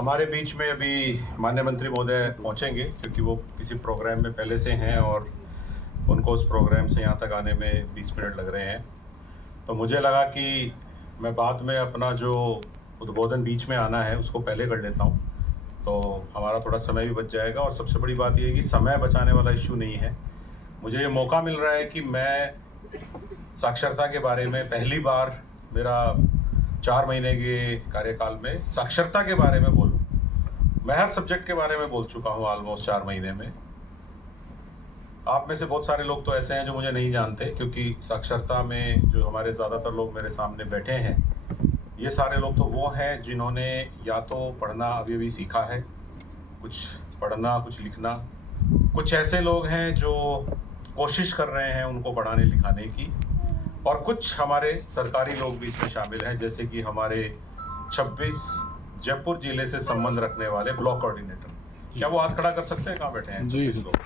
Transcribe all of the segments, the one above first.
हमारे बीच में अभी माननीय मंत्री महोदय पहुंचेंगे, क्योंकि वो किसी प्रोग्राम में पहले से हैं और उनको उस प्रोग्राम से यहाँ तक आने में 20 मिनट लग रहे हैं। तो मुझे लगा कि मैं बाद में अपना जो उद्बोधन बीच में आना है उसको पहले कर लेता हूँ, तो हमारा थोड़ा समय भी बच जाएगा। और सबसे बड़ी बात यह है कि समय बचाने वाला इश्यू नहीं है। मुझे ये मौका मिल रहा है कि मैं साक्षरता के बारे में पहली बार मेरा 4 महीने के कार्यकाल में साक्षरता के बारे में बोलूं। मैं हर सब्जेक्ट के बारे में बोल चुका हूं ऑलमोस्ट 4 महीने में। आप में से बहुत सारे लोग तो ऐसे हैं जो मुझे नहीं जानते, क्योंकि साक्षरता में जो हमारे ज़्यादातर लोग मेरे सामने बैठे हैं, ये सारे लोग तो वो हैं जिन्होंने या तो पढ़ना अभी सीखा है, कुछ पढ़ना कुछ लिखना। कुछ ऐसे लोग हैं जो कोशिश कर रहे हैं उनको पढ़ाने लिखाने की, और कुछ हमारे सरकारी लोग भी इसमें शामिल हैं, जैसे कि हमारे 26 जयपुर जिले से संबंध रखने वाले ब्लॉक कोऑर्डिनेटर। क्या वो हाथ खड़ा कर सकते हैं? कहाँ बैठे हैं? जी लोग।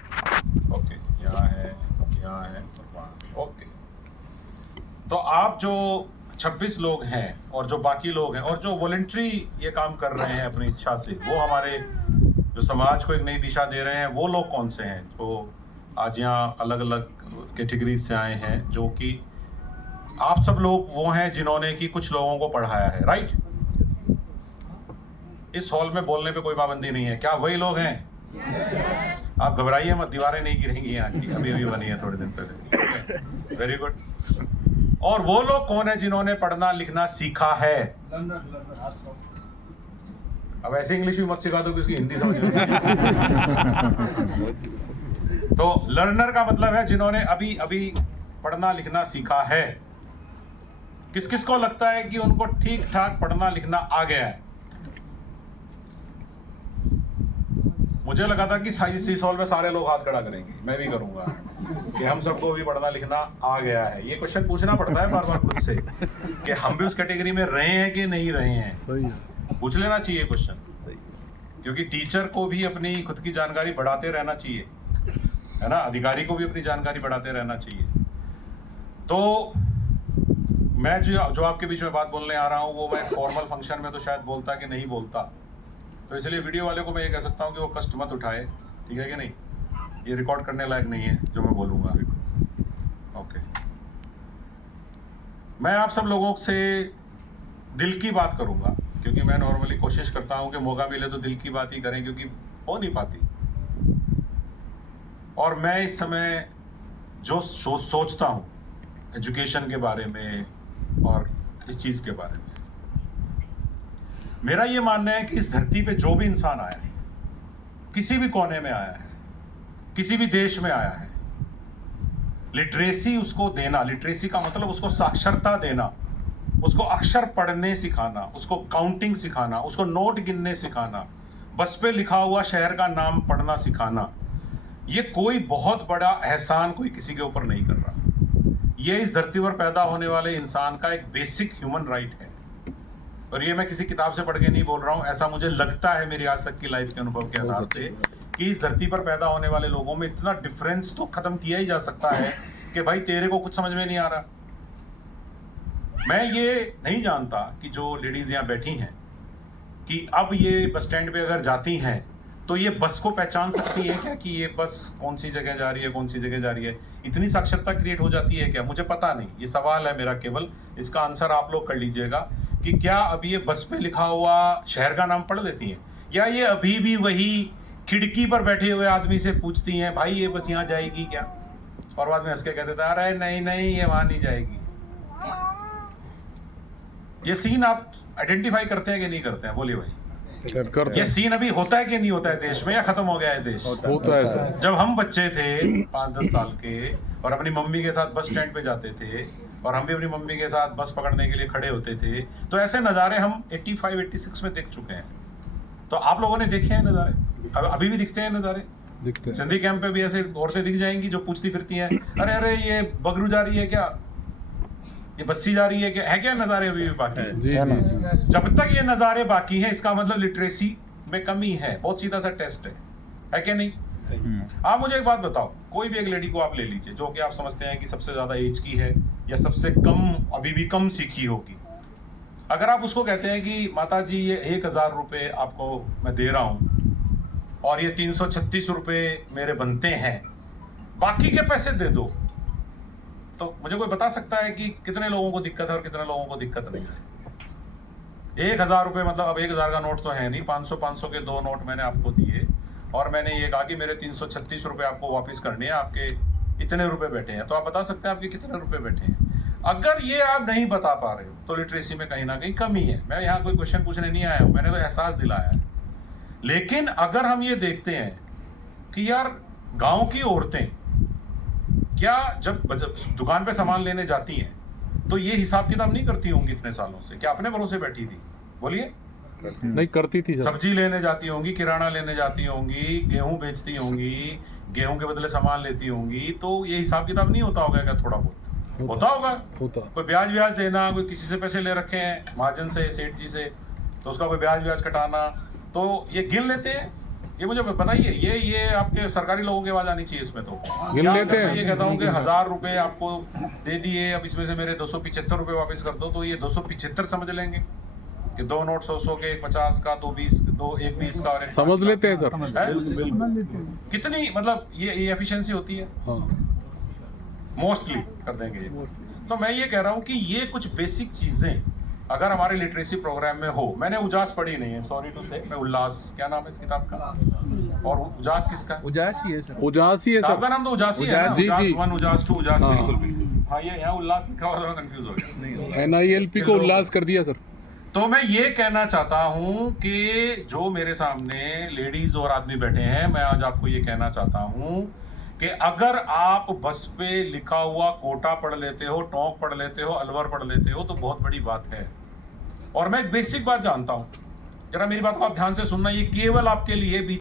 ओके, यहाँ है, यहाँ है, ओके। तो आप जो 26 लोग हैं और जो बाकी लोग हैं और जो वॉलंटरी ये काम कर रहे हैं अपनी इच्छा से, वो हमारे जो समाज को एक नई दिशा दे रहे हैं, वो लोग कौन से हैं जो आज यहाँ अलग अलग कैटेगरीज से आए हैं? जो कि आप सब लोग वो हैं जिन्होंने कि कुछ लोगों को पढ़ाया है, राइट? इस हॉल में बोलने पे कोई पाबंदी नहीं है। क्या वही लोग हैं? आप घबराइए मत, दीवारें नहीं गिरेंगी यहाँ की, अभी अभी बनी है थोड़े दिन पहले। Very good. और वो लोग कौन है जिन्होंने पढ़ना लिखना सीखा है? अब ऐसे इंग्लिश भी मत सिखा दो कि उसकी हिंदी समझ में तो लर्नर का मतलब है जिन्होंने अभी अभी पढ़ना लिखना सीखा है। किस किस को लगता है कि उनको ठीक ठाक पढ़ना लिखना आ गया है? मुझे लगा था कि इस हॉल में सारे लोग हाथ खड़ा करेंगे, मैं भी करूंगा, कि हम सबको भी पढ़ना लिखना आ गया है। ये क्वेश्चन पूछना पड़ता है बार बार खुद से कि हम भी उस कैटेगरी में रहे हैं कि नहीं रहे हैं। सही है, पूछ लेना चाहिए क्वेश्चन, क्योंकि टीचर को भी अपनी खुद की जानकारी बढ़ाते रहना चाहिए, है ना? अधिकारी को भी अपनी जानकारी बढ़ाते रहना चाहिए। तो मैं जो आपके बीच में बात बोलने आ रहा हूँ, वो मैं फॉर्मल फंक्शन में तो शायद बोलता कि नहीं बोलता, तो इसलिए वीडियो वाले को मैं ये कह सकता हूँ कि वो कष्ट मत उठाए, ठीक है कि नहीं? ये रिकॉर्ड करने लायक नहीं है जो मैं बोलूँगा। ओके, मैं आप सब लोगों से दिल की बात करूँगा, क्योंकि मैं नॉर्मली कोशिश करता हूँ कि मौका मिले तो दिल की बात ही करें, क्योंकि हो नहीं पाती। और मैं इस समय जो सोचता हूँ एजुकेशन के बारे में और इस चीज़ के बारे में, मेरा ये मानना है कि इस धरती पे जो भी इंसान आया है, किसी भी कोने में आया है, किसी भी देश में आया है, लिटरेसी उसको देना, लिटरेसी का मतलब उसको साक्षरता देना, उसको अक्षर पढ़ने सिखाना, उसको काउंटिंग सिखाना, उसको नोट गिनने सिखाना, बस पे लिखा हुआ शहर का नाम पढ़ना सिखाना, ये कोई बहुत बड़ा एहसान कोई किसी के ऊपर नहीं कर रहा। ये इस धरती पर पैदा होने वाले इंसान का एक बेसिक ह्यूमन राइट है। और ये मैं किसी किताब से पढ़ के नहीं बोल रहा हूँ, ऐसा मुझे लगता है मेरी आज तक की लाइफ के अनुभव के आधार पे, कि इस धरती पर पैदा होने वाले लोगों में इतना डिफरेंस तो खत्म किया ही जा सकता है कि भाई तेरे को कुछ समझ में नहीं आ रहा। मैं ये नहीं जानता कि जो लेडीज यहाँ बैठी हैं कि अब ये बस स्टैंड पे अगर जाती हैं तो ये बस को पहचान सकती है क्या कि ये बस कौन सी जगह जा रही है, कौन सी जगह जा रही है? इतनी साक्षरता क्रिएट हो जाती है क्या? मुझे पता नहीं, ये सवाल है मेरा केवल। इसका आंसर आप लोग कर लीजिएगा कि क्या अभी ये बस पे लिखा हुआ शहर का नाम पढ़ लेती हैं, या ये अभी भी वही खिड़की पर बैठे हुए आदमी से पूछती हैं भाई ये बस यहाँ जाएगी क्या? और बाद में हंस के कह देता है अरे नहीं नहीं ये वहां नहीं जाएगी। ये सीन आप आइडेंटिफाई करते हैं कि नहीं करते हैं? बोलिए भाई। ये सीन अभी होता है कि नहीं होता है देश में, या खत्म हो गया है देश? होता है सर। जब हम बच्चे थे 5-10 साल के और अपनी मम्मी के साथ बस स्टैंड पे जाते थे और हम भी अपनी मम्मी के साथ बस पकड़ने के लिए खड़े होते थे, तो ऐसे नज़ारे हम 85-86 में देख चुके हैं। तो आप लोगों ने देखे हैं नज़ारे? अभी भी दिखते हैं नज़ारे? दिखते हैं। सिंधी कैंप पे भी ऐसे औरतें दिख जाएंगी जो पूछती फिरती हैं अरे अरे ये बगरू जा रही है क्या, ये बस्सी जा रही है क्या? है क्या नज़ारे अभी भी बाकी? जी जी जी। जब तक ये नज़ारे बाकी हैं, इसका मतलब लिटरेसी में कमी है। बहुत सीधा सा टेस्ट है क्या नहीं? आप मुझे एक बात बताओ, कोई भी एक लेडी को आप ले लीजिए जो कि आप समझते हैं कि सबसे ज्यादा एज की है या सबसे कम अभी भी कम सीखी होगी, अगर आप उसको कहते हैं कि माता जी ये 1,000 रुपये आपको मैं दे रहा हूं और ये 336 रुपये मेरे बनते हैं, बाकी के पैसे दे दो, तो मुझे कोई बता सकता है कि कितने लोगों को दिक्कत है और कितने लोगों को दिक्कत नहीं है? 1,000 रुपये मतलब अब 1,000 का नोट तो है नहीं, 500 के 2 नोट मैंने आपको दिए और मैंने ये कहा कि मेरे 336 रुपये आपको वापस करने हैं, आपके इतने रुपए बैठे हैं, तो आप बता सकते हैं आपके कितने रुपए बैठे हैं? अगर ये आप नहीं बता पा रहे हो तो लिटरेसी में कहीं ना कहीं कमी है। मैं यहाँ कोई क्वेश्चन पूछने नहीं आया हूँ, मैंने तो एहसास दिलाया है। लेकिन अगर हम ये देखते हैं कि यार गांव की औरतें क्या जब दुकान पे सामान लेने जाती हैं तो ये हिसाब किताब नहीं करती होंगी इतने सालों से? क्या अपने भरोसे बैठी थी? बोलिए। नहीं करती थी सर। सब्जी लेने जाती होंगी, किराना लेने जाती होंगी, गेहूं बेचती होंगी, गेहूं के बदले सामान लेती होंगी, तो ये हिसाब किताब नहीं होता होगा क्या? थोड़ा बहुत होता होगा। कोई ब्याज देना, कोई किसी से पैसे ले रखे हैं महाजन से, सेठ जी से, तो उसका कोई ब्याज कटाना, तो ये गिन लेते हैं। ये मुझे बताइए, ये आपके सरकारी लोगों की आवाज आनी चाहिए इसमें। तो गिन लेते हैं। मैं ये कहता हूँ कि 1,000 रुपये आपको दे दिए, अब इसमें से मेरे 275 रुपये वापस कर दो, तो ये 275 समझ लेंगे कि 2 नोट 100 के, 1 50 का, 2 20, 1 20 का और 1 समझ लेते हैं सर। कितनी मतलब ये एफिशिएंसी होती है? हाँ। मोस्टली कर देंगे ये। तो मैं ये कह रहा हूँ कि ये कुछ बेसिक चीजें अगर हमारे लिटरेसी प्रोग्राम में हो। मैंने उजास पढ़ी नहीं है, सॉरी टू से। मैं उल्लास, क्या नाम है इस किताब का? और उजास किसका? उजास ही है सर। उजास ही है सर। आपका नाम तो उजास ही है ना? जी, उजास जी। 1, उजास 2, उजास हाँ। बिल्कुल। हाँ, ये यहाँ उल्लास लिखा हुआ था, मैं कंफ्यूज हो गया। NILP को उल्लास कर दिया सर। तो मैं ये कहना चाहता हूं कि जो मेरे सामने लेडीज और आदमी बैठे हैं, मैं आज आपको ये कहना चाहता हूं कि अगर आप बस पे लिखा हुआ कोटा पढ़ लेते हो, टोंक पढ़ लेते हो, अलवर पढ़ लेते हो, तो बहुत बड़ी बात है। और मैं एक बेसिक बात जानता हूं, जरा मेरी बात को आप ध्यान से सुनना, ये केवल आपके लिए भी